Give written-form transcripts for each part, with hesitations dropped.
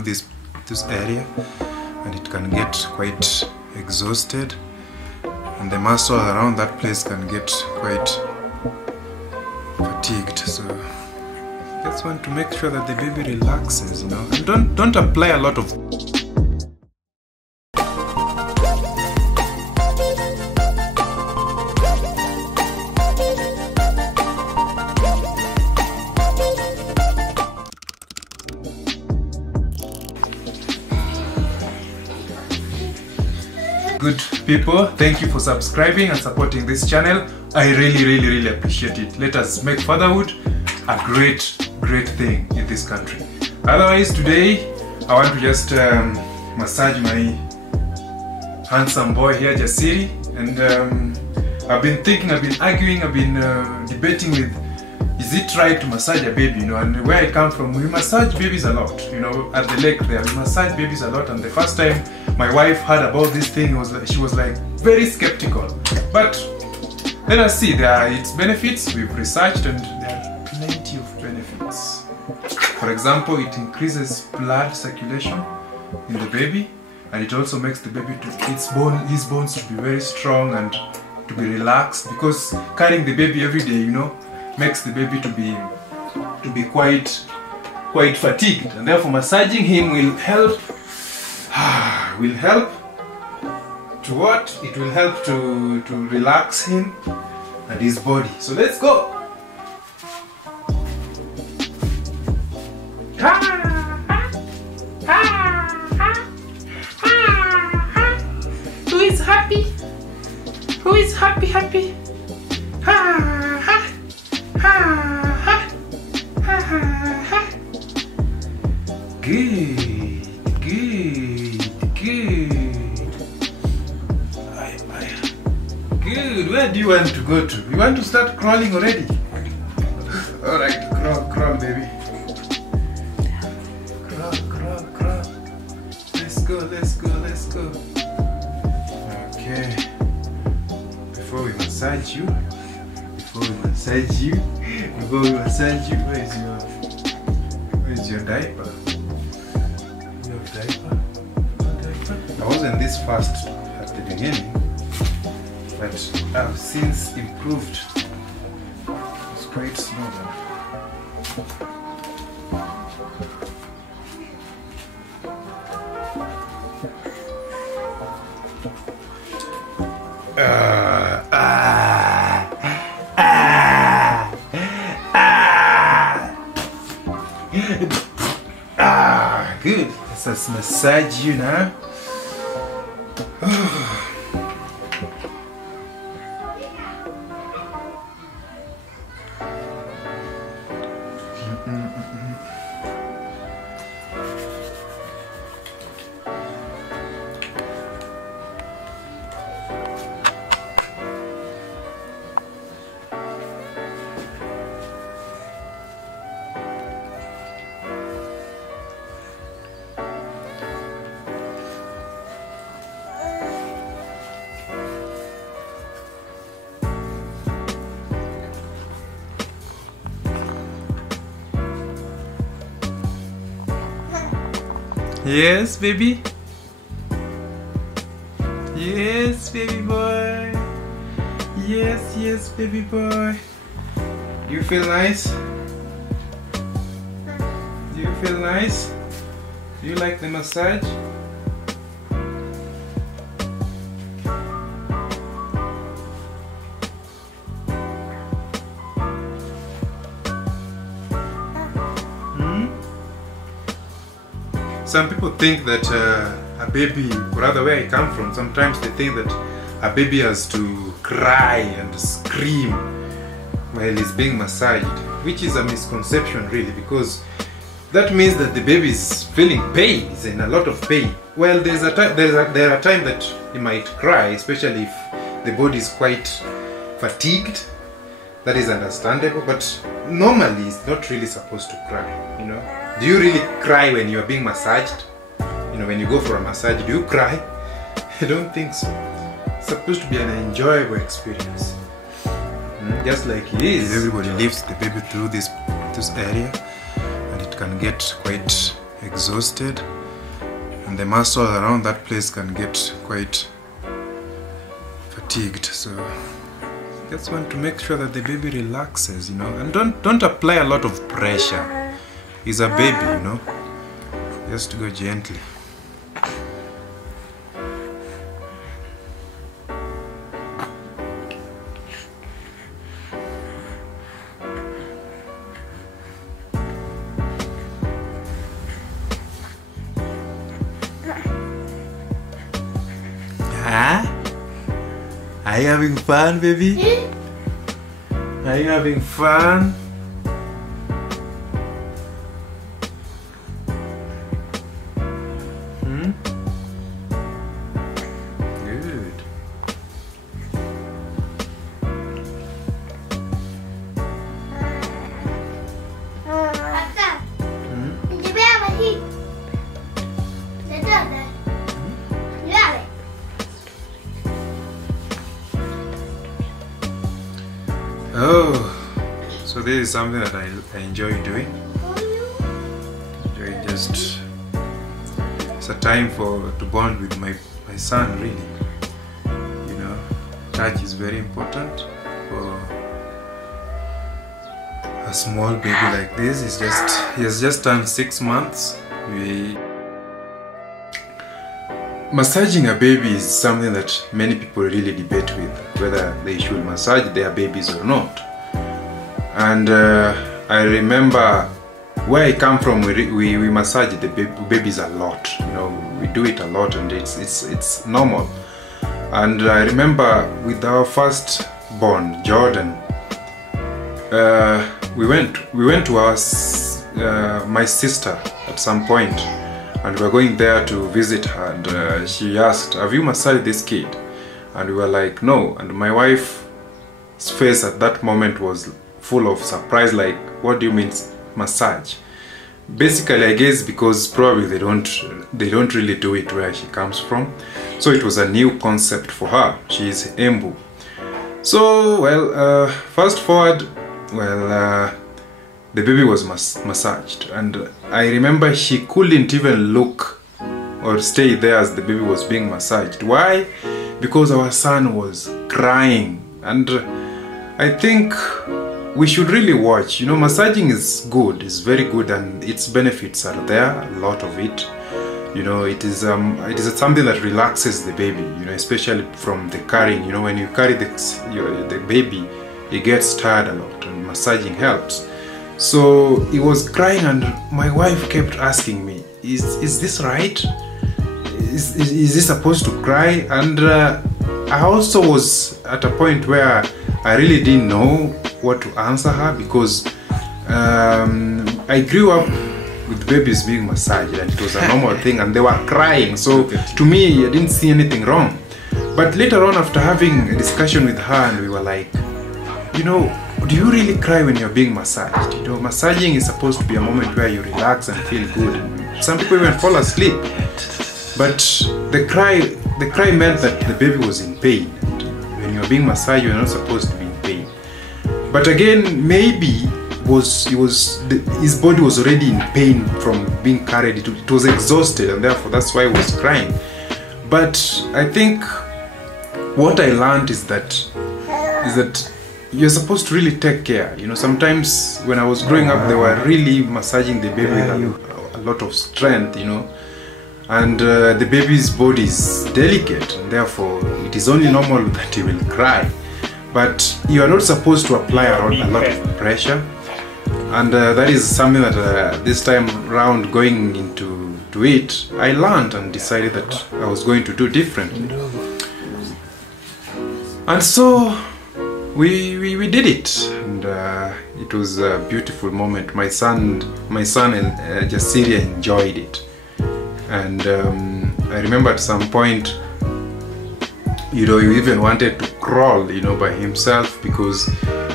this area, and it can get quite exhausted, and the muscle around that place can get quite fatigued. So just want to make sure that the baby relaxes, you know, and don't apply a lot of good people. Thank you for subscribing and supporting this channel. I really appreciate it. Let us make fatherhood a great thing in this country. Otherwise, today I want to just massage my handsome boy here, Jasiri, and I've been thinking, I've been arguing, I've been debating with, is it right to massage a baby, you know? And where I come from, we massage babies a lot, you know, at the lake there, we massage babies a lot. And the first time my wife heard about this thing, she was like very skeptical. But let us see, there are its benefits. We've researched and there are plenty of benefits. For example, it increases blood circulation in the baby, and it also makes the baby his bones to be very strong and to be relaxed, because carrying the baby every day, you know, makes the baby to be quite fatigued, and therefore massaging him will help. Will help to what? It will help to relax him and his body. So let's go. Who is happy? Who is happy? Good. Where do you want to go to? You want to start crawling already? Alright, crawl baby. Crawl. Let's go. Okay. Before we massage you, where is your diaper? I wasn't this fast at the beginning, but I've since improved. It's quite slow now. Good. Let's massage you now. Yes, baby. Yes, baby boy. Yes, baby boy. Do you feel nice? Do you feel nice? Do you like the massage? Some people think that a baby, rather where I come from, sometimes they think that a baby has to cry and scream while he's being massaged, which is a misconception really, because that means that the baby is feeling pain, is in a lot of pain. Well, there are times that he might cry, especially if the body is quite fatigued. That is understandable, but normally it's not really supposed to cry, you know. Do you really cry when you are being massaged? You know, when you go for a massage, do you cry? I don't think so. It's supposed to be an enjoyable experience. Just like it is. Everybody lifts the baby through this area, and it can get quite exhausted, and the muscles around that place can get quite fatigued. So just want to make sure that the baby relaxes, you know, and don't apply a lot of pressure. He's a baby, you know, just go gently. Are you having fun, baby? Are you having fun? Good. Oh, so this is something that I enjoy doing. It's a time to bond with my son, really. You know, touch is very important for a small baby like this. He has just turned 6 months. Massaging a baby is something that many people really debate with, whether they should massage their babies or not. And I remember where I come from, we massage the babies a lot. You know, we do it a lot, and it's normal. And I remember with our first born, Jordan, we went to my sister at some point. And we were going there to visit her, and she asked, "Have you massaged this kid?" And we were like, "No." And my wife's face at that moment was full of surprise, like, "What do you mean massage?" Basically, I guess because probably they don't really do it where she comes from, so it was a new concept for her. She is Embu. So, well, fast forward, well, the baby was massaged, and I remember she couldn't even look or stay there as the baby was being massaged. Why? Because our son was crying. And I think we should really watch. You know, massaging is good, it's very good, and its benefits are there, a lot of it. You know, it is something that relaxes the baby, you know, especially from the carrying. You know, when you carry the baby, it gets tired a lot, and massaging helps. So he was crying, and my wife kept asking me, is this right? Is this supposed to cry? And I also was at a point where I really didn't know what to answer her, because I grew up with babies being massaged, and it was a normal thing, and they were crying. So to me, I didn't see anything wrong. But later on, after having a discussion with her, and we were like, you know, do you really cry when you're being massaged? You know, massaging is supposed to be a moment where you relax and feel good. And some people even fall asleep. But the cry meant that the baby was in pain. And when you're being massaged, you're not supposed to be in pain. But again, maybe his body was already in pain from being carried. It was exhausted, and therefore that's why he was crying. But I think what I learned is that you're supposed to really take care. You know, sometimes when I was growing up, they were really massaging the baby with a lot of strength, you know, and the baby's body is delicate, and therefore it is only normal that he will cry. But you are not supposed to apply a lot of pressure, and that is something that this time around, going into it, I learned and decided that I was going to do differently. And so we did it, and it was a beautiful moment. My son and Jasiri enjoyed it, and I remember at some point, you know, he even wanted to crawl, you know, by himself, because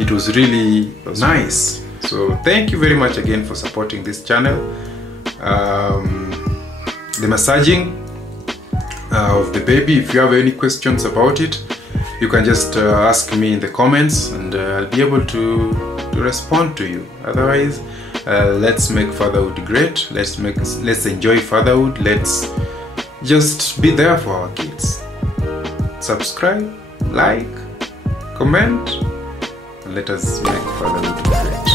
it was really nice. So thank you very much again for supporting this channel. The massaging of the baby, if you have any questions about it, you can just ask me in the comments, and I'll be able to respond to you. Otherwise, Let's make fatherhood great. Let's enjoy fatherhood. Let's just be there for our kids. Subscribe, like, comment, and let us make fatherhood great.